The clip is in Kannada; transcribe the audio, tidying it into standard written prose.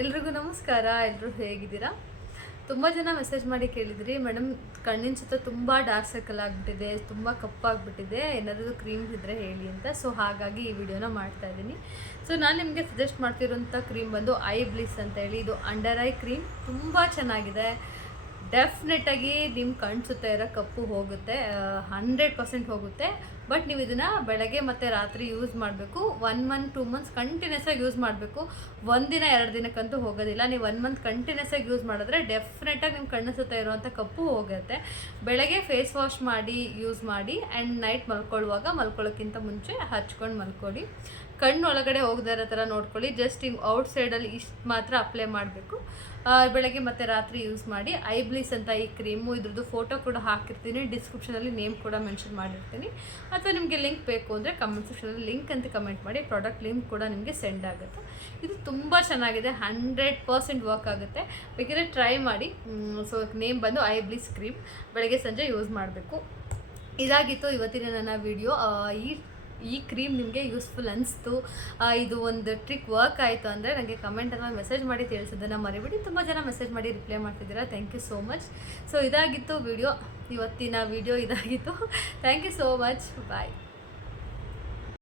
ಎಲ್ರಿಗೂ ನಮಸ್ಕಾರ. ಎಲ್ಲರೂ ಹೇಗಿದ್ದೀರಾ? ತುಂಬ ಜನ ಮೆಸೇಜ್ ಮಾಡಿ ಕೇಳಿದ್ರಿ, ಮೇಡಮ್ ಕಣ್ಣಿನ ಸುತ್ತ ತುಂಬ ಡಾರ್ಕ್ ಸರ್ಕಲ್ ಆಗಿಬಿಟ್ಟಿದೆ, ತುಂಬ ಕಪ್ಪಾಗಿಬಿಟ್ಟಿದೆ, ಏನಾದರೂ ಕ್ರೀಮ್ಸ್ ಇದ್ದರೆ ಹೇಳಿ ಅಂತ. ಸೊ ಹಾಗಾಗಿ ಈ ವಿಡಿಯೋನ ಮಾಡ್ತಾ ಇದ್ದೀನಿ. ಸೊ ನಾನು ನಿಮಗೆ ಸಜೆಸ್ಟ್ ಮಾಡ್ತಿರೋಂಥ ಕ್ರೀಮ್ ಬಂದು ಐ ಬ್ಲಿಸ್ ಅಂತ ಹೇಳಿ. ಇದು ಅಂಡರ್ ಐ ಕ್ರೀಮ್, ತುಂಬ ಚೆನ್ನಾಗಿದೆ. ಡೆಫಿನೆಟಾಗಿ ನಿಮ್ಮ ಕಣ್ಣು ಸುತ್ತ ಇರೋ ಕಪ್ಪು ಹೋಗುತ್ತೆ, 100% ಹೋಗುತ್ತೆ. ಬಟ್ ನೀವು ಇದನ್ನು ಬೆಳಗ್ಗೆ ಮತ್ತು ರಾತ್ರಿ ಯೂಸ್ ಮಾಡಬೇಕು. 1 ಮಂತ್ 2 ಮಂತ್ಸ್ ಕಂಟಿನ್ಯೂಸ್ ಆಗಿ ಯೂಸ್ ಮಾಡಬೇಕು. ಒಂದಿನ 2 ದಿನಕ್ಕಂತೂ ಹೋಗೋದಿಲ್ಲ. ನೀವು 1 ಮಂತ್ ಕಂಟಿನ್ಯೂಸ್ ಆಗಿ ಯೂಸ್ ಮಾಡಿದ್ರೆ ಡೆಫಿನೆಟಾಗಿ ನಿಮ್ಮ ಕಣ್ಣು ಸುತ್ತ ಇರುವಂಥ ಕಪ್ಪು ಹೋಗುತ್ತೆ. ಬೆಳಗ್ಗೆ ಫೇಸ್ ವಾಶ್ ಮಾಡಿ ಯೂಸ್ ಮಾಡಿ, ಆ್ಯಂಡ್ ನೈಟ್ ಮಲ್ಕೊಳ್ಳೋಕ್ಕಿಂತ ಮುಂಚೆ ಹಚ್ಕೊಂಡು ಮಲ್ಕೊಳ್ಳಿ. ಕಣ್ಣು ಒಳಗಡೆ ಹೋಗದೇ ಇರೋ ಥರ ನೋಡ್ಕೊಳ್ಳಿ. ಜಸ್ಟ್ ಹಿಂಗೆ ಔಟ್ ಸೈಡಲ್ಲಿ ಇಷ್ಟು ಮಾತ್ರ ಅಪ್ಲೈ ಮಾಡಬೇಕು. ಬೆಳಗ್ಗೆ ಮತ್ತು ರಾತ್ರಿ ಯೂಸ್ ಮಾಡಿ. ಐ ಬ್ಲಿಸ್ ಅಂತ ಈ ಕ್ರೀಮು, ಇದ್ರದ್ದು ಫೋಟೋ ಕೂಡ ಹಾಕಿರ್ತೀನಿ, ಡಿಸ್ಕ್ರಿಪ್ಷನಲ್ಲಿ ನೇಮ್ ಕೂಡ ಮೆನ್ಷನ್ ಮಾಡಿರ್ತೀನಿ. ಅಥವಾ ನಿಮಗೆ ಲಿಂಕ್ ಬೇಕು ಅಂದರೆ ಕಮೆಂಟ್ ಸೆಕ್ಷನಲ್ಲಿ ಲಿಂಕ್ ಅಂತ ಕಮೆಂಟ್ ಮಾಡಿ, ಪ್ರಾಡಕ್ಟ್ ಲಿಂಕ್ ಕೂಡ ನಿಮಗೆ ಸೆಂಡ್ ಆಗುತ್ತೆ. ಇದು ತುಂಬ ಚೆನ್ನಾಗಿದೆ, 100% ವರ್ಕ್ ಆಗುತ್ತೆ. ಬೇಕಿದ್ರೆ ಟ್ರೈ ಮಾಡಿ. ಸೊ ನೇಮ್ ಬಂದು ಐ ಬ್ಲಿಸ್ ಕ್ರೀಮ್, ಬೆಳಗ್ಗೆ ಸಂಜೆ ಯೂಸ್ ಮಾಡಬೇಕು. ಇದಾಗಿತ್ತು ಇವತ್ತಿನ ನನ್ನ ವಿಡಿಯೋ. ಈ ಕ್ರೀಮ್ ನಿಮಗೆ ಯೂಸ್ಫುಲ್ ಅನಿಸ್ತು, ಇದು ಒಂದು ಟ್ರಿಕ್ ವರ್ಕ್ ಆಯಿತು ಅಂದರೆ ನನಗೆ ಕಮೆಂಟನ್ನು ಮೆಸೇಜ್ ಮಾಡಿ ತಿಳಿಸೋದನ್ನು ಮರಿಬೇಡಿ. ತುಂಬ ಜನ ಮೆಸೇಜ್ ಮಾಡಿ ರಿಪ್ಲೈ ಮಾಡ್ತಿದ್ದೀರಾ, thank you so much. So ಇದಾಗಿತ್ತು ಇವತ್ತಿನ ವಿಡಿಯೋ ಇದಾಗಿತ್ತು. Thank you so much, bye.